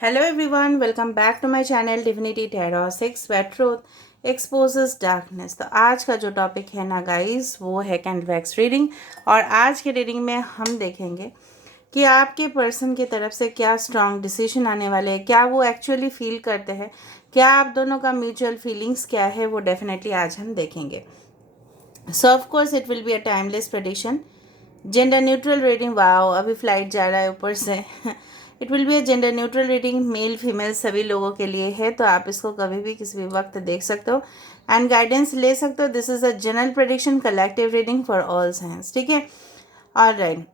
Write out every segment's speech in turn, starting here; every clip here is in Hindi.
Hello everyone, welcome back to my channel Divinity Tarot 6 where truth exposes darkness। तो आज का जो टॉपिक है ना गाइस वो है कैंडल वैक्स रीडिंग। और आज के रीडिंग में हम देखेंगे कि आपके पर्सन की तरफ से क्या स्ट्रॉन्ग डिसीजन आने वाले हैं, क्या वो एक्चुअली फील करते हैं, क्या आप दोनों का म्यूचुअल फीलिंग्स क्या है, वो डेफिनेटली आज हम देखेंगे। सो of course it will be a timeless prediction. Gender neutral reading, wow अभी फ्लाइट जा रहा है ऊपर से। It will be a gender neutral reading, male female सभी लोगों के लिए है, तो आप इसको कभी भी किसी भी वक्त देख सकते हो एंड गाइडेंस ले सकते हो। This is a general prediction, collective reading for all science, ठीक है। ऑलराइट,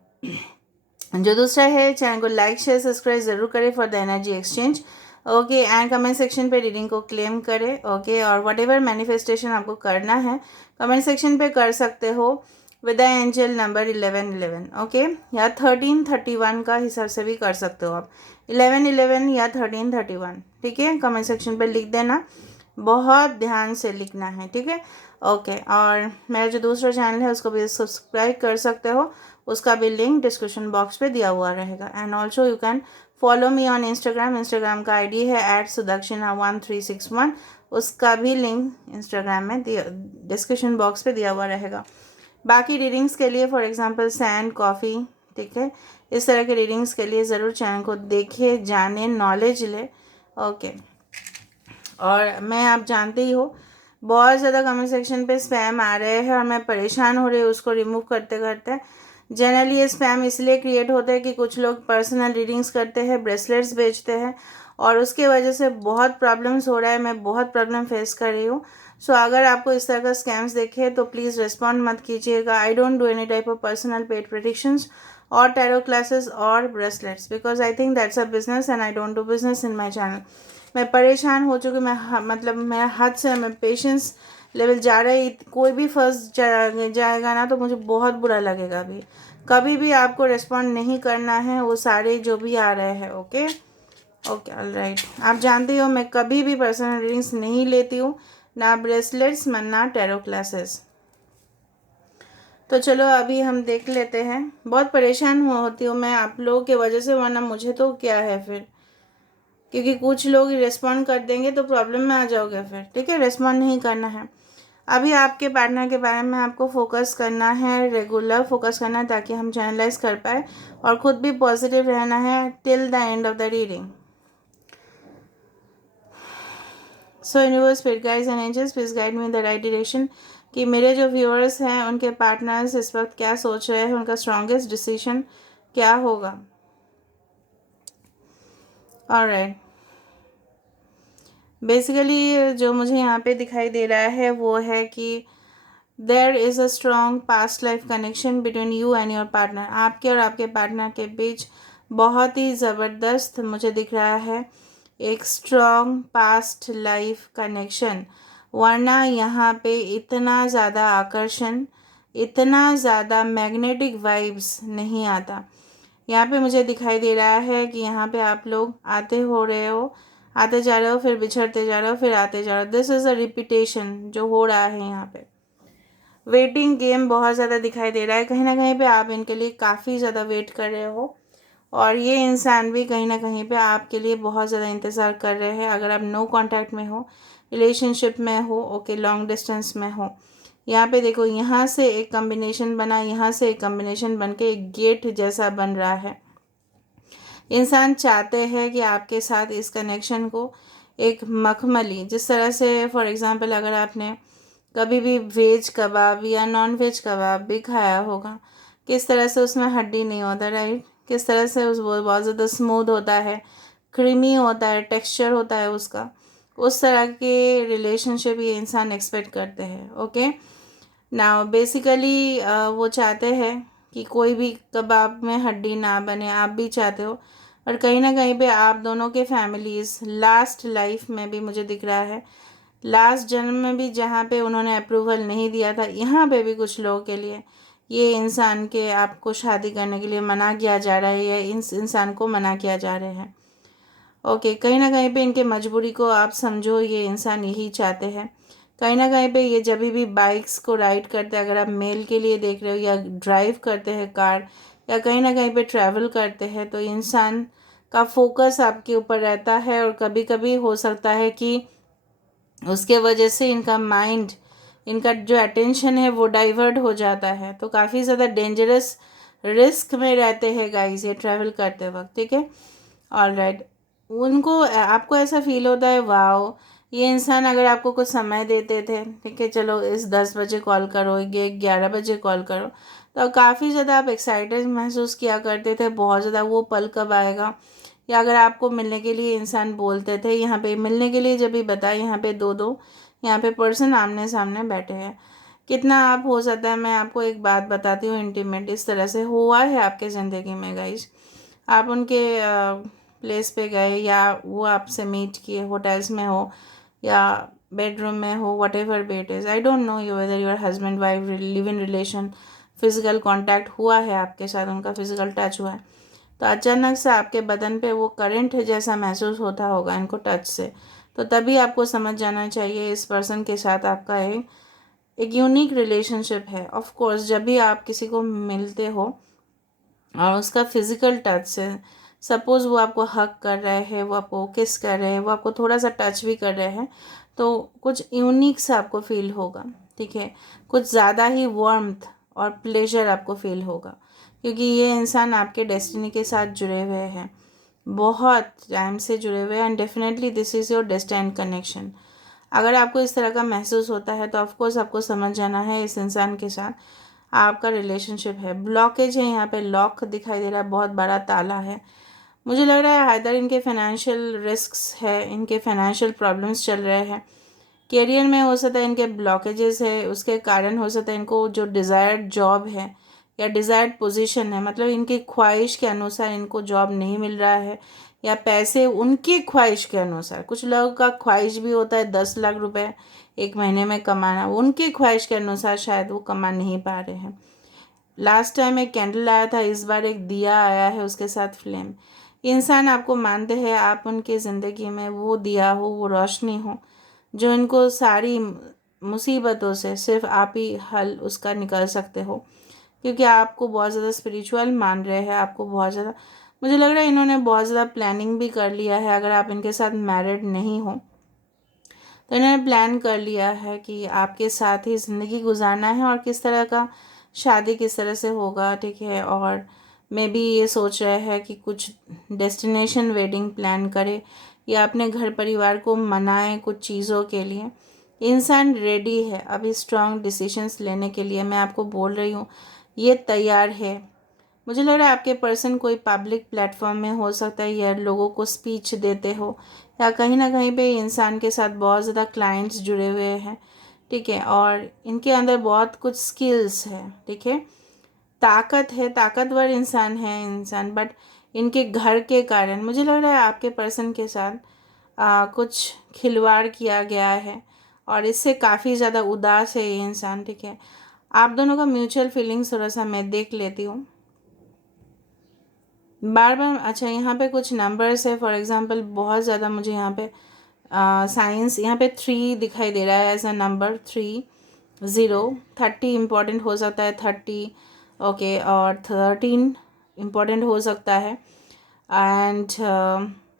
जो दूसरा है, चैनल को लाइक शेयर सब्सक्राइब जरूर करें for the energy exchange, okay. And comment section पे रीडिंग को क्लेम करें, ओके। और वट एवर मैनिफेस्टेशन आपको करना है कमेंट सेक्शन पे कर सकते हो with the angel number 1111, okay, या 1331 का हिसाब से भी कर सकते हो आप, 1111 या 1331, ठीक है। कमेंट सेक्शन पे लिख देना, बहुत ध्यान से लिखना है, ठीक है, ओके। और मेरा जो दूसरा चैनल है उसको भी सब्सक्राइब कर सकते हो, उसका भी लिंक डिस्क्रिप्शन बॉक्स पे दिया हुआ रहेगा। And also you can follow me on Instagram, Instagram का आईडी है @sudakshinha1361, उसका भी लिंक इंस्टाग्राम में डिस्क्रिप्शन बॉक्स पे दिया हुआ रहेगा। बाकी रीडिंग्स के लिए फॉर एग्जांपल सैंड कॉफ़ी, ठीक है, इस तरह के रीडिंग्स के लिए ज़रूर चैनल को देखिए, जाने, नॉलेज ले, ओके। और मैं, आप जानते ही हो, बहुत ज़्यादा कमेंट सेक्शन पे स्पैम आ रहे हैं और मैं परेशान हो रही हूँ उसको रिमूव करते करते। जनरली ये स्पैम इसलिए क्रिएट होता है कि कुछ लोग पर्सनल रीडिंग्स करते हैं, ब्रेसलेट्स बेचते हैं और उसके वजह से बहुत प्रॉब्लम्स हो रहा है, मैं बहुत प्रॉब्लम फेस कर रही हूँ। सो अगर आपको इस तरह का स्कैम्स देखे तो प्लीज़ रिस्पॉन्ड मत कीजिएगा। I don't do any type of personal paid predictions और टैरो क्लासेस और bracelets because I think that's a business and I don't do business in my channel. मैं परेशान हो चुकी, मैं मतलब मेरा हद से, मैं पेशेंस लेवल जा रहा है। कोई भी फंस जाएगा ना तो मुझे बहुत बुरा लगेगा। अभी कभी भी आपको रिस्पॉन्ड नहीं करना है वो सारे जो भी आ रहे हैं, ओके ओके, ऑलराइट। आप जानते हो मैं कभी भी पर्सनल रीडिंग्स नहीं लेती हूँ, ना ब्रेसलेट्स ना टैरो क्लासेस। तो चलो अभी हम देख लेते हैं। बहुत परेशान होती हूँ मैं आप लोगों की वजह से, वरना मुझे तो क्या है फिर, क्योंकि कुछ लोग रिस्पॉन्ड कर देंगे तो प्रॉब्लम में आ जाओगे फिर, ठीक है। रिस्पॉन्ड नहीं करना है। अभी आपके पार्टनर के बारे में आपको फोकस करना है, रेगुलर फोकस करना है ताकि हम चैनलाइज कर पाए, और ख़ुद भी पॉजिटिव रहना है till the end of the reading. So universe, spirit guides and angels, please guide me in the right direction कि मेरे जो व्यूअर्स हैं उनके पार्टनर्स इस वक्त क्या सोच रहे हैं, उनका स्ट्रॉन्गेस्ट डिसीजन क्या होगा। ऑलराइट, बेसिकली जो मुझे यहाँ पे दिखाई दे रहा है वो है कि there is a strong past life connection between you and your partner. आपके और आपके पार्टनर के बीच बहुत ही ज़बरदस्त मुझे दिख रहा है एक स्ट्रॉन्ग पास्ट लाइफ कनेक्शन, वरना यहाँ पे इतना ज़्यादा आकर्षण, इतना ज़्यादा मैग्नेटिक वाइब्स नहीं आता। यहाँ पे मुझे दिखाई दे रहा है कि यहाँ पे आप लोग आते हो रहे हो, आते जा रहे हो, फिर बिछड़ते जा रहे हो, फिर आते जा रहे हो। दिस इज़ अ रिपीटेशन जो हो रहा है यहाँ पे। वेटिंग गेम बहुत ज़्यादा दिखाई दे रहा है, कहीं ना कहीं पे आप इनके लिए काफ़ी ज़्यादा वेट कर रहे हो और ये इंसान भी कहीं ना कहीं पे आपके लिए बहुत ज़्यादा इंतज़ार कर रहे हैं। अगर आप नो कांटेक्ट में हो, रिलेशनशिप में हो, ओके, लॉन्ग डिस्टेंस में हो, यहाँ पे देखो, यहाँ से एक कम्बिनेशन बना, यहाँ से एक कम्बिनेशन बन के एक गेट जैसा बन रहा है। इंसान चाहते हैं कि आपके साथ इस कनेक्शन को एक मखमली, जिस तरह से फॉर एग्ज़ाम्पल अगर आपने कभी भी वेज कबाब या नॉन वेज कबाब भी खाया होगा, किस तरह से उसमें हड्डी नहीं होता, राइट, किस तरह से उस वो बहुत ज़्यादा स्मूथ होता है, क्रीमी होता है, टेक्सचर होता है उसका, उस तरह के रिलेशनशिप ये इंसान एक्सपेक्ट करते हैं, ओके। नाउ बेसिकली वो चाहते हैं कि कोई भी कबाब में हड्डी ना बने, आप भी चाहते हो। और कहीं ना कहीं पे आप दोनों के फैमिलीज़ लास्ट लाइफ में भी मुझे दिख रहा है, लास्ट जन्म में भी जहाँ पे उन्होंने अप्रूवल नहीं दिया था, यहाँ पे भी कुछ लोगों के लिए ये इंसान के आपको शादी करने के लिए मना किया जा रहा है या इस इंसान को मना किया जा रहा है, ओके। कहीं ना कहीं पे इनके मजबूरी को आप समझो, ये इंसान यही चाहते हैं। कहीं ना कहीं पे ये जब भी बाइक्स को राइड करते हैं, अगर आप मेल के लिए देख रहे हो, या ड्राइव करते हैं कार, या कहीं ना कहीं पे ट्रैवल करते हैं, तो इंसान का फोकस आपके ऊपर रहता है, और कभी कभी हो सकता है कि उसके वजह से इनका माइंड, इनका जो अटेंशन है वो डाइवर्ट हो जाता है। तो काफ़ी ज़्यादा डेंजरस रिस्क में रहते हैं गाइस ये ट्रैवल करते वक्त, ठीक है। ऑलराइट, उनको आपको ऐसा फील होता है वाओ, ये इंसान अगर आपको कुछ समय देते थे, ठीक है, चलो इस 10 बजे कॉल करो, ये 11 बजे कॉल करो, तो काफ़ी ज़्यादा आप एक्साइटेड महसूस किया करते थे, बहुत ज़्यादा वो पल कब आएगा। या अगर आपको मिलने के लिए इंसान बोलते थे, यहाँ पे मिलने के लिए जब भी बताए, यहाँ पे दो दो यहाँ पे पर्सन आमने सामने बैठे हैं, कितना आप हो सकता है। मैं आपको एक बात बताती हूँ, इंटीमेट इस तरह से हुआ है आपके ज़िंदगी में गाइस। आप उनके प्लेस पे गए, या वो आपसे मीट किए, होटल्स में हो या बेडरूम में हो, whatever be it is, I don't know you whether your husband wife live in relation, physical contact हुआ है आपके साथ, उनका फिजिकल टच हुआ है, तो अचानक से आपके बदन पे वो करंट जैसा महसूस होता होगा इनको टच से, तो तभी आपको समझ जाना चाहिए इस पर्सन के साथ आपका एक यूनिक रिलेशनशिप है। ऑफ कोर्स जब भी आप किसी को मिलते हो और उसका फिजिकल टच से, सपोज़ वो आपको हग कर रहे हैं, वो आपको किस कर रहे हैं, वो आपको थोड़ा सा टच भी कर रहे हैं, तो कुछ यूनिक सा आपको फील होगा, ठीक है, कुछ ज़्यादा ही वार्मथ और प्लेजर आपको फील होगा, क्योंकि ये इंसान आपके डेस्टिनी के साथ जुड़े हुए हैं, बहुत टाइम से जुड़े हुए हैं, and definitely this is your destiny connection. अगर आपको इस तरह का महसूस होता है तो ऑफकोर्स आपको समझ जाना है इस इंसान के साथ आपका रिलेशनशिप है। ब्लॉकेज है, यहाँ पे लॉक दिखाई दे रहा है, बहुत बड़ा ताला है। मुझे लग रहा है आइदर इनके फाइनेंशियल रिस्क्स है, इनके फाइनेंशियल प्रॉब्लम्स चल रहे हैं, करियर में हो सकता है इनके ब्लॉकेजेस है, उसके कारण हो सकता है इनको जो डिज़ायर्ड जॉब है या डिज़ायर्ड पोजीशन है, मतलब इनकी ख्वाहिश के अनुसार इनको जॉब नहीं मिल रहा है, या पैसे उनकी ख्वाहिश के अनुसार, कुछ लोगों का ख्वाहिश भी होता है 10 लाख रुपए एक महीने में कमाना, उनकी ख्वाहिश के अनुसार शायद वो कमा नहीं पा रहे हैं। लास्ट टाइम एक कैंडल आया था, इस बार एक दिया आया है, उसके साथ फ्लेम। इंसान आपको मानते हैं आप उनके ज़िंदगी में वो दिया हो, वो रोशनी हो, जो इनको सारी मुसीबतों से सिर्फ आप ही हल उसका निकाल सकते हो, क्योंकि आपको बहुत ज़्यादा स्पिरिचुअल मान रहे हैं, आपको बहुत ज़्यादा, मुझे लग रहा है इन्होंने बहुत ज़्यादा प्लानिंग भी कर लिया है। अगर आप इनके साथ मैरिड नहीं हो तो इन्होंने प्लान कर लिया है कि आपके साथ ही ज़िंदगी गुजारना है, और किस तरह का शादी किस तरह से होगा, ठीक है। और मैं भी ये सोच रहा है कि कुछ डेस्टिनेशन वेडिंग प्लान करे, या अपने घर परिवार को मनाएं कुछ चीज़ों के लिए। इंसान रेडी है अभी स्ट्रॉन्ग डिसीजंस लेने के लिए, मैं आपको बोल रही हूँ ये तैयार है। मुझे लग रहा है आपके पर्सन कोई पब्लिक प्लेटफॉर्म में हो सकता है, या लोगों को स्पीच देते हो, या कहीं ना कहीं पे इंसान के साथ बहुत ज़्यादा क्लाइंट्स जुड़े हुए हैं, ठीक है, और इनके अंदर बहुत कुछ स्किल्स है, ठीक है, ताकत है, ताकतवर इंसान है इंसान, बट इनके घर के कारण मुझे लग रहा है आपके पर्सन के साथ कुछ खिलवाड़ किया गया है, और इससे काफ़ी ज़्यादा उदास है ये इंसान, ठीक है। आप दोनों का म्यूचुअल फीलिंग्स थोड़ा सा मैं देख लेती हूँ बार बार। अच्छा, यहाँ पे कुछ नंबर्स है, फॉर एग्जांपल बहुत ज़्यादा मुझे यहाँ पे साइंस, यहाँ पे 3 दिखाई दे रहा है एज अ नंबर, 3 0 30 इम्पॉर्टेंट हो सकता है, 30 ओके, और 13 इम्पॉर्टेंट हो सकता है, एंड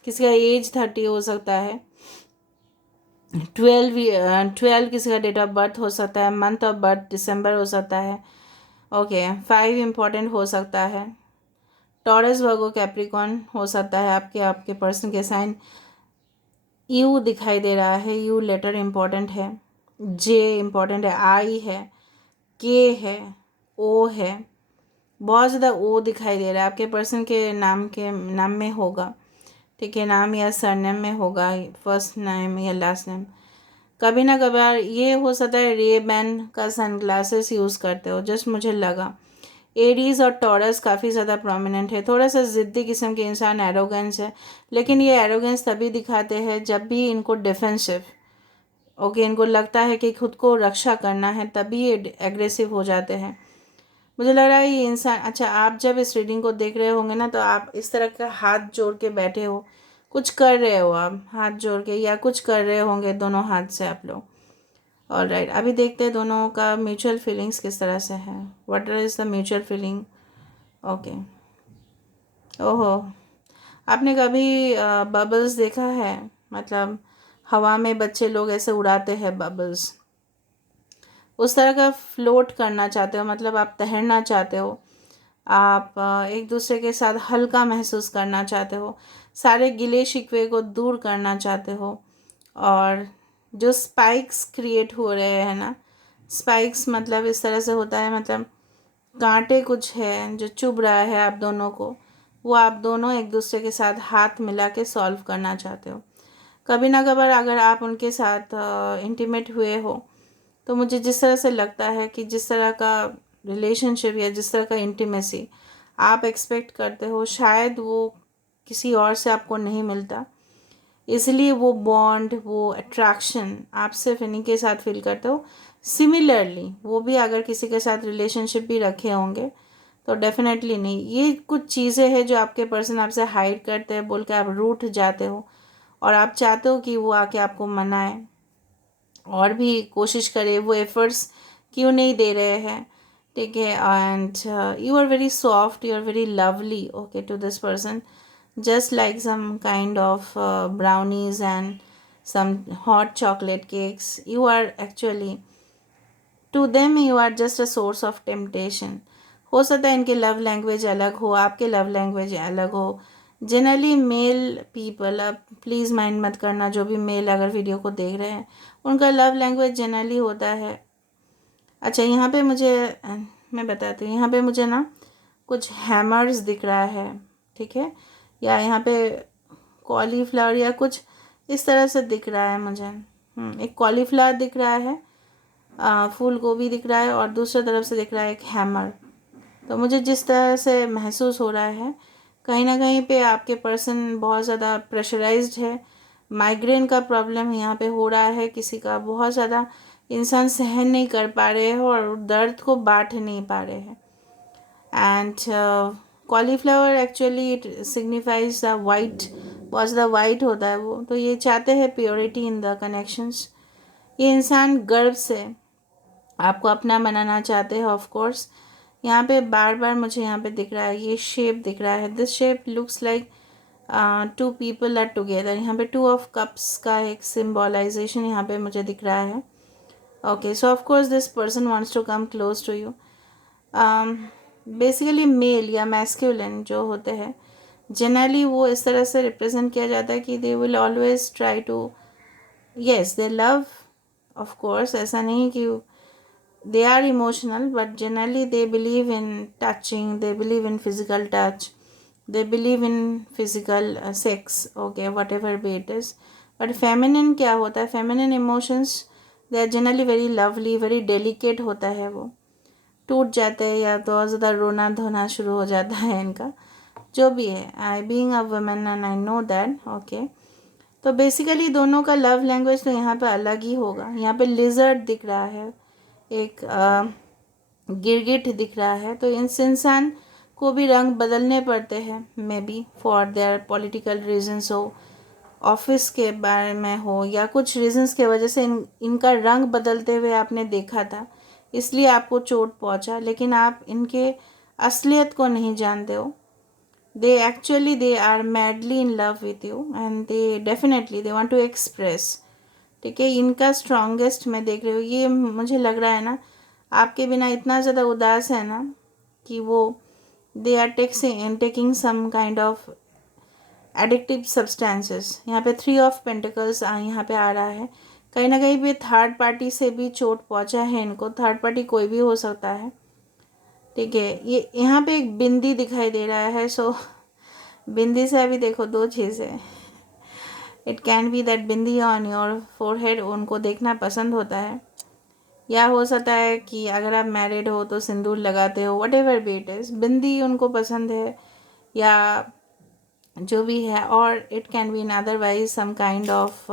किसी का एज 30 हो सकता है, 12 किसी का डेट ऑफ बर्थ हो सकता है, मंथ ऑफ बर्थ दिसंबर हो सकता है, ओके, 5 इम्पॉर्टेंट हो सकता है, टॉरस वर्गो कैप्रिकॉन हो सकता है, आपके पर्सन के साइन। यू दिखाई दे रहा है, यू लेटर इम्पॉर्टेंट है, जे इम्पॉर्टेंट है, आई है, के है, ओ है, बहुत ज़्यादा ओ दिखाई दे रहा है, आपके पर्सन के नाम में होगा, ठीक है, नाम या सरनेम में होगा, फर्स्ट नेम या लास्ट नेम। कभी ना कभार ये हो सकता है रे बैन का सनग्लासेस यूज़ करते हो, जस्ट मुझे लगा। एरीज और टॉरस काफ़ी ज़्यादा प्रोमिनेंट है, थोड़ा सा ज़िद्दी किस्म के इंसान, एरोगेंस है, लेकिन ये एरोगेंस तभी दिखाते हैं जब भी इनको डिफेंसिव, ओके, इनको लगता है कि खुद को रक्षा करना है, तभी ये एग्रेसिव हो जाते हैं। मुझे लग रहा है ये इंसान, अच्छा, आप जब इस रीडिंग को देख रहे होंगे ना, तो आप इस तरह का हाथ जोड़ के बैठे हो, कुछ कर रहे हो आप हाथ जोड़ के, या कुछ कर रहे होंगे दोनों हाथ से आप लोग। ऑलराइट, अभी देखते हैं दोनों का म्यूचुअल फीलिंग्स किस तरह से है, what is the mutual feeling. Okay, ओहो, आपने कभी बबल्स देखा है? मतलब हवा में बच्चे लोग ऐसे उड़ाते हैं बबल्स, उस तरह का फ्लोट करना चाहते हो, मतलब आप तैरना चाहते हो, आप एक दूसरे के साथ हल्का महसूस करना चाहते हो, सारे गिले शिकवे को दूर करना चाहते हो। और जो स्पाइक्स क्रिएट हो रहे हैं ना, स्पाइक्स मतलब इस तरह से होता है, मतलब कांटे कुछ है जो चुभ रहा है आप दोनों को, वो आप दोनों एक दूसरे के साथ हाथ मिला के सॉल्व करना चाहते हो। कभी ना कभार अगर आप उनके साथ इंटीमेट हुए हो, तो मुझे जिस तरह से लगता है कि जिस तरह का रिलेशनशिप या जिस तरह का इंटीमेसी आप एक्सपेक्ट करते हो, शायद वो किसी और से आपको नहीं मिलता। इसलिए वो बॉन्ड, वो अट्रैक्शन आप सिर्फ इन्हीं के साथ फील करते हो। सिमिलरली वो भी अगर किसी के साथ रिलेशनशिप भी रखे होंगे तो डेफिनेटली नहीं। ये कुछ चीज़ें हैं जो आपके पर्सन आपसे हाइड करते हैं, बोल के आप रूठ जाते हो और आप चाहते हो कि वो आके आपको मनाए और भी कोशिश करे, वो एफर्ट्स क्यों नहीं दे रहे हैं, ठीक है। And you are very soft, you are very lovely, okay, to this person, just like some kind of brownies and some hot chocolate cakes. You are actually, to them you are just a source of temptation. हो सकता है इनके लव लैंग्वेज अलग हो, आपके लव लैंग्वेज अलग हो। जनरली मेल पीपल, अब प्लीज़ माइंड मत करना जो भी मेल अगर वीडियो को देख रहे हैं, उनका लव लैंग्वेज जनरली होता है। अच्छा, यहाँ पे मुझे मैं बताती हूँ, यहाँ पे मुझे ना कुछ हैमर्स दिख रहा है, ठीक है, या यहाँ पे कॉलीफ्लावर या कुछ इस तरह से दिख रहा है मुझे। एक कॉलीफ्लावर दिख रहा है, फूल गोभी दिख रहा है और दूसरी तरफ से दिख रहा है एक हैमर। तो मुझे जिस तरह से महसूस हो रहा है, कहीं ना कहीं पे आपके पर्सन बहुत ज़्यादा प्रेशराइज्ड है। माइग्रेन का प्रॉब्लम यहाँ पे हो रहा है किसी का, बहुत ज़्यादा इंसान सहन नहीं कर पा रहे हैं और दर्द को बांट नहीं पा रहे हैं। And cauliflower actually it signifies the white, बहुत ज़्यादा वाइट होता है वो। तो ये चाहते हैं प्योरिटी इन द कनेक्शंस। ये इंसान गर्व से आपको अपना बनाना चाहते हैं, ऑफ कोर्स। यहाँ पे बार बार मुझे यहाँ पे दिख रहा है, ये शेप दिख रहा है, this shape looks like two people are together. यहाँ पे 2 of Cups का एक सिम्बोलाइजेशन यहाँ पे मुझे दिख रहा है। Okay, so of course this person wants to come close to you. Basically male या मैस्कुलिन जो होते हैं, जनरली वो इस तरह से रिप्रेजेंट किया जाता है कि they will always try to, yes they love, of course, ऐसा नहीं कि they are emotional, but generally they believe in touching, they believe in physical touch, they believe in physical sex, okay, whatever be it is. But feminine क्या होता है, feminine emotions, they are generally very lovely, very delicate होता है, वो टूट जाते हैं या तो ज़्यादा रोना धोना शुरू हो जाता है इनका, जो भी है। I being a women and I know that, okay. तो बेसिकली दोनों का लव लैंग्वेज तो यहाँ पे अलग ही होगा। यहाँ पे लिजर्ड दिख रहा है, एक गिरगिट दिख रहा है। तो इस इंसान को भी रंग बदलने पड़ते हैं, may be for their political reasons हो, ऑफिस के बारे में हो, या कुछ रीजंस के वजह से इनका रंग बदलते हुए आपने देखा था, इसलिए आपको चोट पहुंचा। लेकिन आप इनके असलियत को नहीं जानते हो। They are madly in love with you and they definitely they want to express, ठीक है। इनका स्ट्रॉन्गेस्ट मैं देख रही हूँ, ये मुझे लग रहा है ना आपके बिना इतना ज़्यादा उदास है ना कि वो they are taking some kind of addictive substances. यहाँ पे 3 of Pentacles यहाँ पे आ रहा है। कहीं ना कहीं पे थर्ड पार्टी से भी चोट पहुँचा है इनको। थर्ड पार्टी कोई भी हो सकता है, ठीक है। ये यहाँ पे एक बिंदी दिखाई दे रहा है। सो बिंदी से अभी देखो 2 चीज़ें, it can B that bindi on your forehead उनको देखना पसंद होता है, या हो सकता है कि अगर आप मैरिड हो तो सिंदूर लगाते हो, whatever be it is, बिंदी उनको पसंद है या जो भी है। और it can be in otherwise some kind of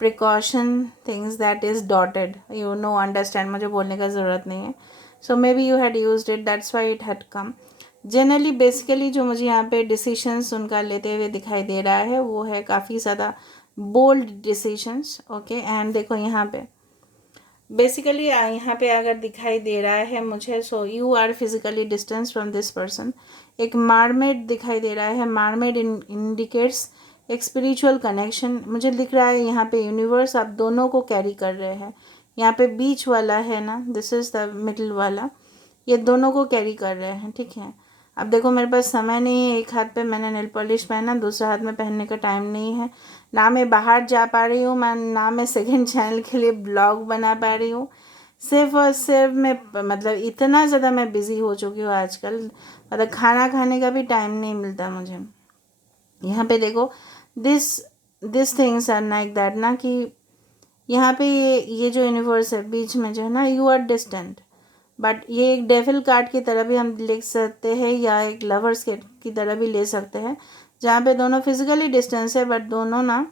precaution things that is dotted, you know, understand, मुझे बोलने का ज़रूरत नहीं है। So maybe you had used it, that's why it had come. Generally basically जो मुझे यहाँ पे डिसीशंस उनका लेते हुए दिखाई दे रहा है वो है काफ़ी ज़्यादा बोल्ड डिसीशंस, ओके। एंड देखो यहाँ पे बेसिकली यहाँ पे अगर दिखाई दे रहा है मुझे, so you are physically distance from this person. एक मार्मेड दिखाई दे रहा है, मार्मेड इंडिकेट्स एक स्पिरिचुअल कनेक्शन। मुझे दिख रहा है यहाँ पे यूनिवर्स आप दोनों को कैरी कर रहे हैं। यहाँ पे बीच वाला है ना, दिस इज़ द मिडल वाला, ये दोनों को कैरी कर रहे हैं, ठीक है। अब देखो मेरे पास समय नहीं है, एक हाथ पे मैंने नेल पॉलिश पहना, दूसरा हाथ में पहनने का टाइम नहीं है, ना मैं बाहर जा पा रही हूँ, ना मैं सेकंड चैनल के लिए ब्लॉग बना पा रही हूँ। सिर्फ और सिर्फ मैं मतलब इतना ज़्यादा मैं बिज़ी हो चुकी हूँ आजकल, मतलब खाना खाने का भी टाइम नहीं मिलता मुझे। यहाँ पे देखो this things are like that ना, कि यहाँ पे ये जो यूनिवर्स है बीच में जो है ना, यू आर डिस्टेंट, बट ये एक डेविल कार्ड की तरह भी हम लिख सकते हैं या एक लवर्स के की तरह भी ले सकते हैं, जहाँ पे दोनों फिजिकली डिस्टेंस है बट दोनों ना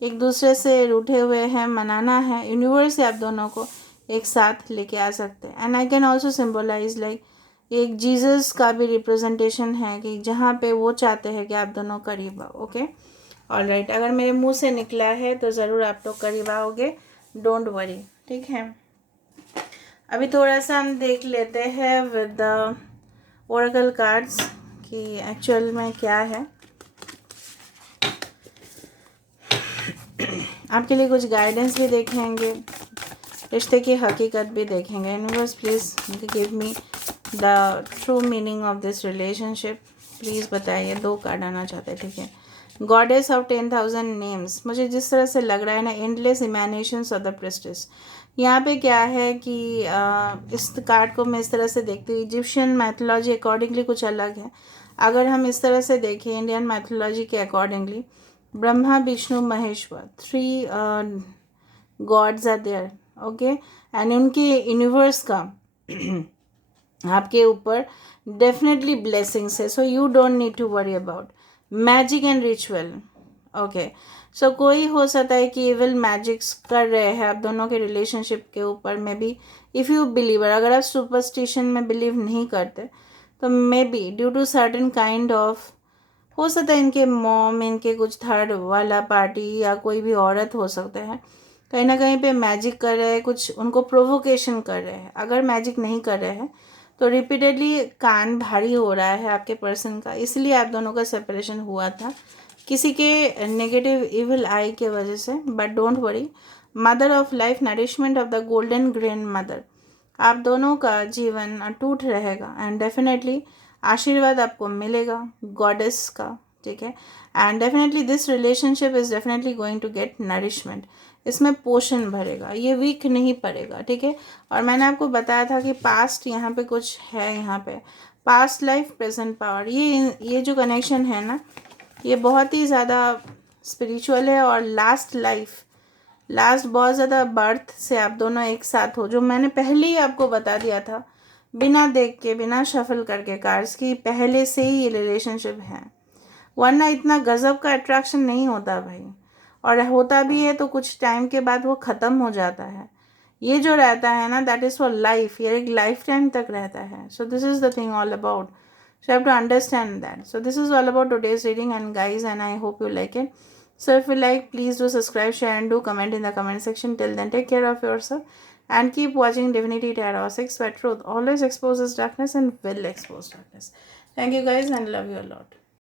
एक दूसरे से रूठे हुए हैं। मनाना है यूनिवर्स से आप दोनों को एक साथ लेके आ सकते हैं। And I can also symbolise like एक जीसस का भी रिप्रेजेंटेशन है कि जहाँ पे वो चाहते हैं कि आप दोनों करीब आओ। ओके ऑलराइट, अगर मेरे मुंह से निकला है तो ज़रूर आप लोग करीब आओगे, डोंट वरी, ठीक है। अभी थोड़ा सा हम देख लेते हैं विद द ओरेकल कार्ड्स कि एक्चुअल में क्या है। आपके लिए कुछ गाइडेंस भी देखेंगे, रिश्ते की हकीकत भी देखेंगे। Universe please give me the true meaning of this relationship, please बताइए। 2 कार्ड आना चाहते हैं, ठीक है। गॉडेस ऑफ 10,000 नेम्स, मुझे जिस तरह से लग रहा है ना, endless imaginations of the prestige. यहाँ पे क्या है कि इस कार्ड को मैं इस तरह से देखती हूँ, इजिप्शियन मैथोलॉजी अकॉर्डिंगली कुछ अलग है। अगर हम इस तरह से देखें इंडियन मैथोलॉजी के accordingly, Brahma Vishnu Maheshwar 3 gods are there, okay. And उनके यूनिवर्स का आपके ऊपर डेफिनेटली ब्लेसिंग्स है, so you don't need to worry about magic and ritual, okay. So कोई हो सकता है कि इविल मैजिक्स कर रहे हैं आप दोनों के रिलेशनशिप के ऊपर, maybe if you believer, अगर आप सुपरस्टिशन में बिलीव नहीं करते तो maybe due to certain kind of, हो सकता है इनके मॉम, इनके कुछ थर्ड वाला पार्टी या कोई भी औरत हो सकते हैं, कहीं ना कहीं पे मैजिक कर रहे हैं, कुछ उनको प्रोवोकेशन कर रहे हैं। अगर मैजिक नहीं कर रहे हैं तो रिपीटेडली कान भारी हो रहा है आपके पर्सन का, इसलिए आप दोनों का सेपरेशन हुआ था किसी के नेगेटिव इविल आई के वजह से। But don't worry, mother of life, nourishment of the golden grain mother, आप दोनों का जीवन अटूट रहेगा एंड डेफिनेटली आशीर्वाद आपको मिलेगा गॉडेस का, ठीक है। And definitely this relationship is definitely going to get nourishment, इसमें पोषण भरेगा, ये वीक नहीं पड़ेगा, ठीक है। और मैंने आपको बताया था कि पास्ट यहाँ पे कुछ है, यहाँ पे पास्ट लाइफ प्रेजेंट पावर, ये जो कनेक्शन है ना, ये बहुत ही ज़्यादा स्पिरिचुअल है। और लास्ट बहुत ज़्यादा बर्थ से आप दोनों एक साथ हो, जो मैंने पहले ही आपको बता दिया था बिना देख के, बिना शफल करके कार्ड्स की, पहले से ही ये रिलेशनशिप है। वरना इतना गज़ब का अट्रैक्शन नहीं होता भाई, और होता भी है तो कुछ टाइम के बाद वो ख़त्म हो जाता है। ये जो रहता है ना, दैट इज़ फॉर लाइफ, ये एक लाइफ टाइम तक रहता है। So this is the thing all about, so you have to understand that. So this is all about today's reading, and guys, and I hope you like it. So if you like, please do subscribe, share and do comment in the comment section. Till then, take care of yourself and keep watching Divinity Tarot 6, where truth always exposes darkness and will expose darkness. Thank you guys and love you a lot.